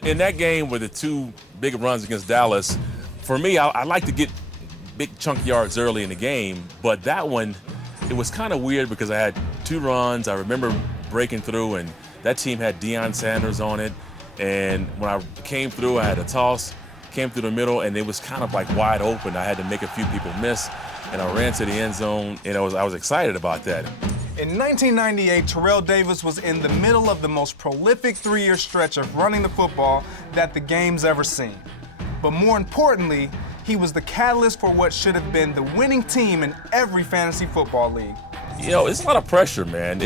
In that game with the two big runs against Dallas, for me, I like to get big chunk yards early in the game, but that one, it was kind of weird because I had two runs. I remember breaking through, and that team had Deion Sanders on it, and when I came through, I had a toss, came through the middle, and it was kind of like wide open. I had to make a few people miss, and I ran to the end zone, and I was excited about that. In 1998, Terrell Davis was in the middle of the most prolific three-year stretch of running the football that the game's ever seen. But more importantly, he was the catalyst for what should have been the winning team in every fantasy football league. You know, it's a lot of pressure, man.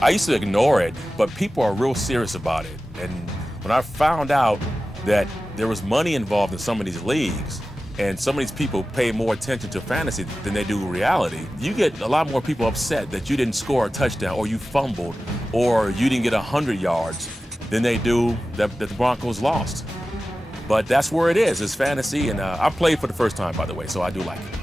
I used to ignore it, but people are real serious about it. And when I found out that there was money involved in some of these leagues, and some of these people pay more attention to fantasy than they do reality, you get a lot more people upset that you didn't score a touchdown, or you fumbled, or you didn't get 100 yards than they do that the Broncos lost. But that's where it is. It's fantasy, and I played for the first time, by the way, so I do like it.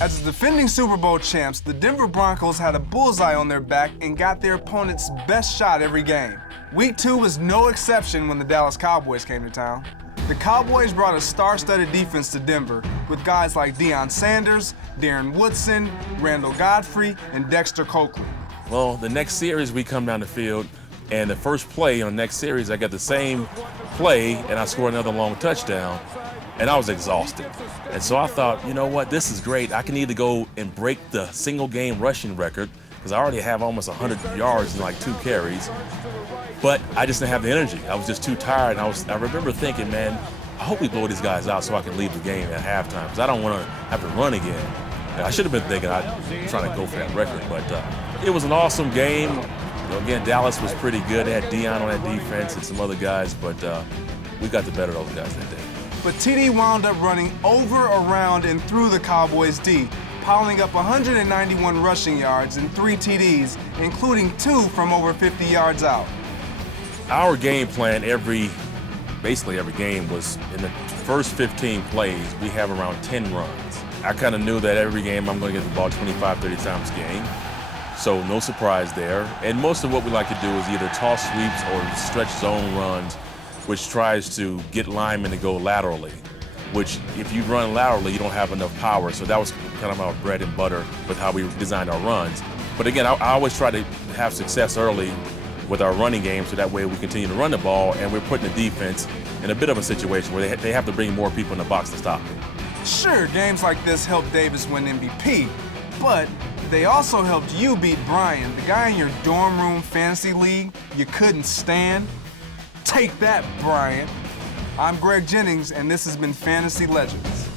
As the defending Super Bowl champs, the Denver Broncos had a bullseye on their back and got their opponent's best shot every game. Week 2 was no exception when the Dallas Cowboys came to town. The Cowboys brought a star-studded defense to Denver with guys like Deion Sanders, Darren Woodson, Randall Godfrey, and Dexter Coakley. Well, the next series we come down the field, and the first play on the next series, I got the same play, and I scored another long touchdown, and I was exhausted. And so I thought, you know what, this is great. I can either go and break the single-game rushing record, because I already have almost 100 yards in like 2 carries, but I just didn't have the energy. I was just too tired, and I remember thinking, man, I hope we blow these guys out so I can leave the game at halftime, because I don't want to have to run again. And I should have been thinking I'm trying to go for that record, but it was an awesome game. You know, again, Dallas was pretty good. They had Deion on that defense and some other guys, but we got the better of those guys that day. But TD wound up running over, around, and through the Cowboys' D, piling up 191 rushing yards and 3 TDs, including 2 from over 50 yards out. Our game plan basically every game was in the first 15 plays, we have around 10 runs. I kind of knew that every game I'm going to get the ball 25, 30 times a game. So no surprise there. And most of what we like to do is either toss sweeps or stretch zone runs, which tries to get linemen to go laterally, which if you run laterally, you don't have enough power. So that was kind of our bread and butter with how we designed our runs. But again, I always try to have success early with our running game, so that way we continue to run the ball, and we're putting the defense in a bit of a situation where they have to bring more people in the box to stop it. Sure, games like this helped Davis win MVP, but they also helped you beat Brian, the guy in your dorm room fantasy league you couldn't stand. Take that, Brian. I'm Greg Jennings, and this has been Fantasy Legends.